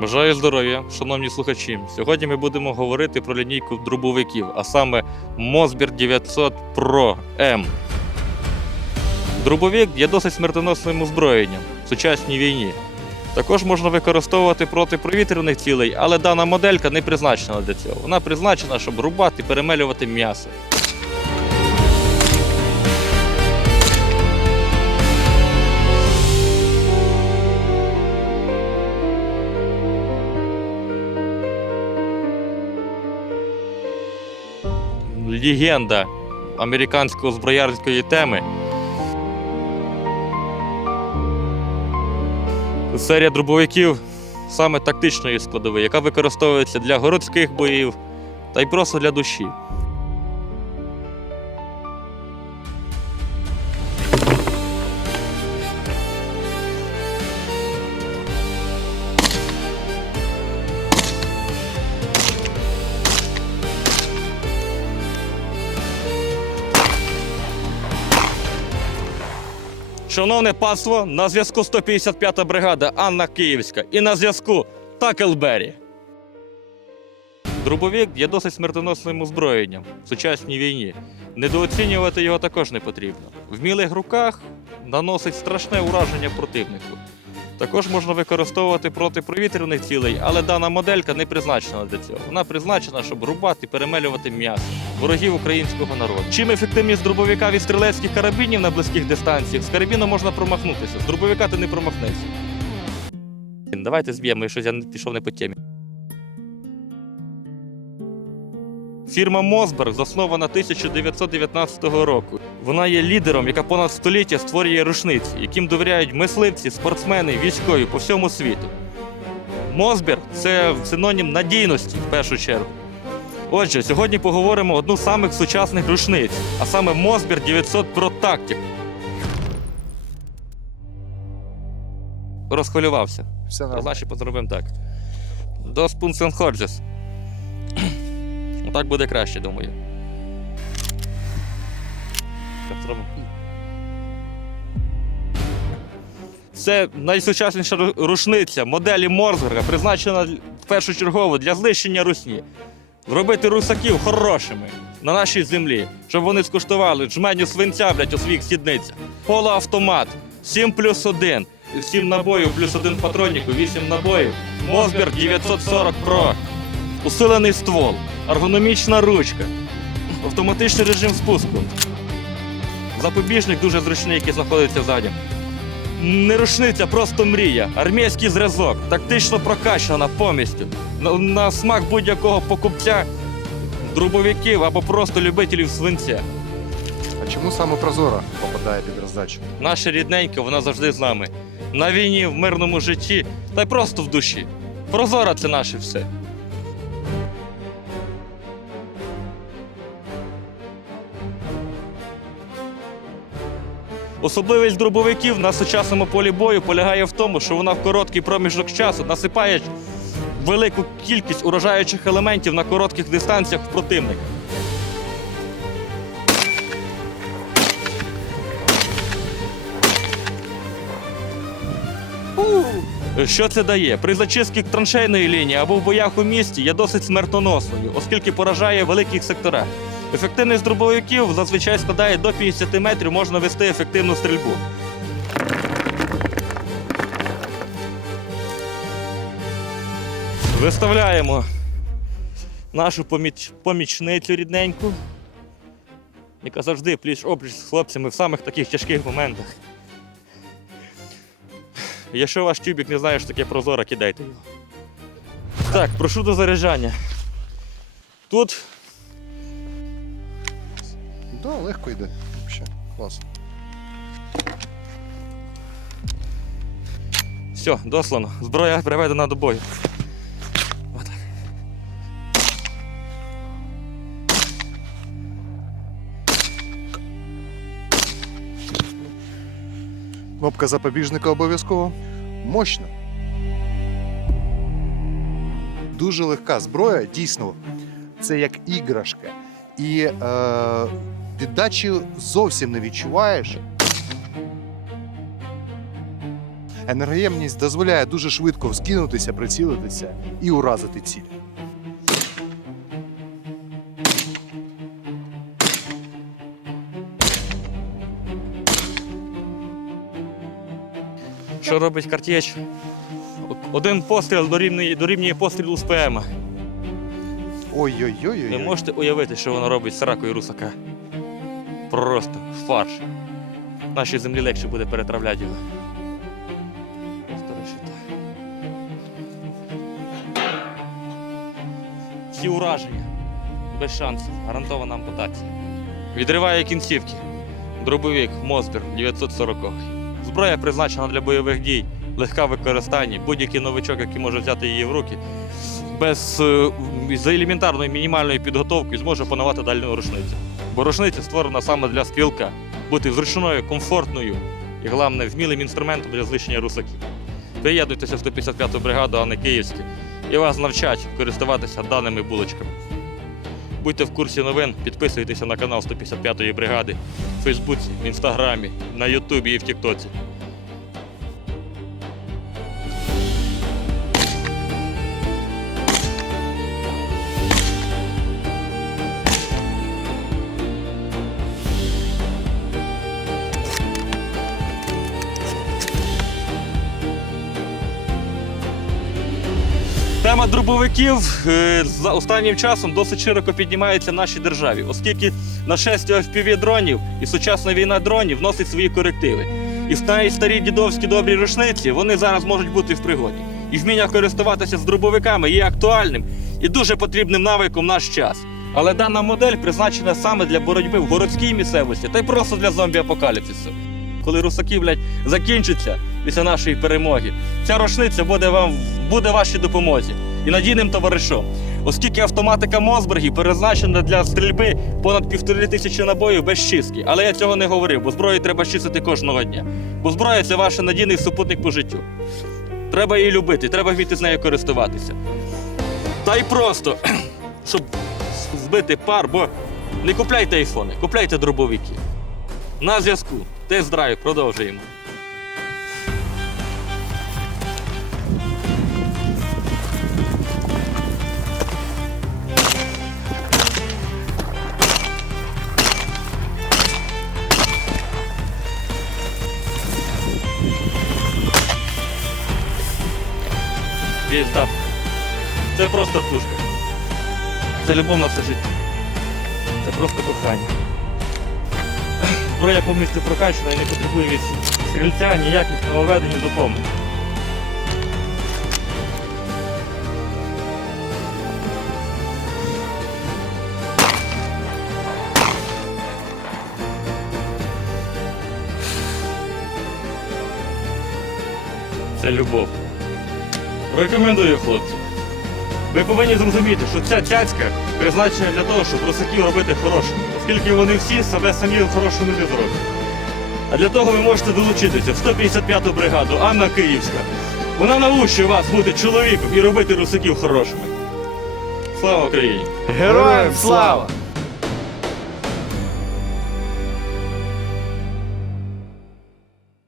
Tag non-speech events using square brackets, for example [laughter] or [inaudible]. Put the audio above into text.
Бажаю здоров'я, шановні слухачі. Сьогодні ми будемо говорити про лінійку дробовиків, а саме Мосбір 900 Pro M. Дробовик є досить смертоносним озброєнням в сучасній війні. Також можна використовувати проти провітряних цілей, але дана моделька не призначена для цього. Вона призначена, щоб рубати, перемелювати м'ясо. Легенда американської зброярської теми. Серія дробовиків саме тактичної складової, яка використовується для городських боїв та й просто для душі. Шановне панство, на зв'язку 155-та бригада Анна Київська і на зв'язку Такелбері. Дробовік є досить смертоносним озброєнням в сучасній війні. Недооцінювати його також не потрібно. В мілих руках наносить страшне ураження противнику. Також можна використовувати проти провітряних цілей, але дана моделька не призначена для цього. Вона призначена, щоб рубати, перемелювати м'ясо ворогів українського народу. Чим ефективність дробовика від стрілецьких карабінів на близьких дистанціях, з карабіну можна промахнутися, з дробовика ти не промахнешся. Давайте зб'ємо, щось я не пішов не по темі. Фірма Мосберг заснована 1919 року. Вона є лідером, яка понад століття створює рушниці, яким довіряють мисливці, спортсмени, військові по всьому світу. Мосберг це синонім надійності в першу чергу. Отже, сьогодні поговоримо одну з самих сучасних рушниць, а саме Мосбір 900 Pro Tactic. Розхвилювався. Все нормально. значить, позробимо так. До Спунсенхорджес. Так буде краще, думаю. Це найсучасніша рушниця моделі Морзберга, призначена першочергово для знищення русні. Зробити русаків хорошими на нашій землі, щоб вони скуштували жменю свинця, блядь, у своїх сідницях. Полуавтомат, 7 плюс 1, 7 набоїв плюс 1 патроннику, 8 набоїв. Мосбір 940 Pro. Усилений ствол, ергономічна ручка, автоматичний режим спуску. Запобіжник дуже зручний, який знаходиться ззаді. Не рушниця, просто мрія. Армійський зразок, тактично прокачана повністю. На, на смак будь-якого покупця, дробовиків або просто любителів свинця. А чому саме Прозора попадає під роздачу? Наша рідненька, вона завжди з нами. На війні, в мирному житті, та й просто в душі. Прозора це наше все. Особливість дробовиків на сучасному полі бою полягає в тому, що вона в короткий проміжок часу насипає велику кількість уражаючих елементів на коротких дистанціях в противника. Що це дає? При зачистці траншейної лінії або в боях у місті є досить смертоносною, оскільки поражає великих секторах. Ефективність дробовиків зазвичай складає до 50 метрів, можна вести ефективну стрільбу. Виставляємо нашу поміч... помічницю рідненьку, яка завжди пліч опліч з хлопцями в самих таких тяжких моментах. Якщо ваш тюбік не знає, що таке прозоро, кидайте його. Так, прошу до заряджання. Тут Да, легко йде. Вообще. Клас. все, дослано. Зброя приведена до бою. Отак. Кнопка запобіжника обов'язково. Мощна. Дуже легка зброя, дійсно, це як іграшка. І е, віддачі зовсім не відчуваєш. Енергоємність дозволяє дуже швидко вскинутися, прицілитися і уразити ціль. Що робить картєч? Один постріл дорівнює, дорівнює пострілу з ПМ. Ви Ой-ой-ой. можете уявити, що воно робить з ракою русака? Просто фарш. Нашій землі легше буде перетравляти його. Всі ураження. Без шансів. Гарантована ампутація. Відриває кінцівки. Дробовик Мосбір 940. Зброя призначена для бойових дій, легка в використанні. Будь-який новичок, який може взяти її в руки, без е, за елементарною мінімальною підготовкою зможе опанувати дальню рушницю. Бо створена саме для стрілка, бути зручною, комфортною і головне вмілим інструментом для знищення русаків. Приєднуйтеся в 155-ту бригаду, а не Київську, і вас навчать користуватися даними булочками. Будьте в курсі новин, підписуйтеся на канал 155-ї бригади в Фейсбуці, в Інстаграмі, на Ютубі і в Тіктоці. Тема дробовиків е, за останнім часом досить широко піднімається в нашій державі, оскільки нашестя fpv дронів і сучасна війна дронів вносить свої корективи. І навіть старі дідовські добрі рушниці вони зараз можуть бути в пригоді. І вміння користуватися з дробовиками є актуальним і дуже потрібним навиком в наш час. Але дана модель призначена саме для боротьби в городській місцевості та й просто для зомбі-апокаліпсису. Коли русаки, блядь, закінчаться після нашої перемоги, ця рушниця буде вам буде вашій допомозі і надійним товаришом. Оскільки автоматика Мосбергів перезначена для стрільби понад півтори тисячі набоїв без чистки. Але я цього не говорив, бо зброю треба чистити кожного дня. Бо зброя це ваш надійний супутник по життю. Треба її любити, треба вміти з нею користуватися. Та й просто, [clears throat] щоб збити пар, бо не купляйте айфони, купляйте дробовики. На зв'язку. Тест-драйв, продовжуємо. Пізда. Це просто пушка. Це любов на все життя. Це просто кохання. Зброя повністю прокачана і не потребує від стрільця ніяких нововведень і допомоги. Це любов. Рекомендую, хлопці. Ви повинні зрозуміти, що ця цяцька призначена для того, щоб русаків робити хорошими, оскільки вони всі себе самі хорошими не зроблять. А для того ви можете долучитися в 155-ту бригаду Анна Київська. Вона научить вас бути чоловіком і робити русаків хорошими. Слава Україні! Героям слава!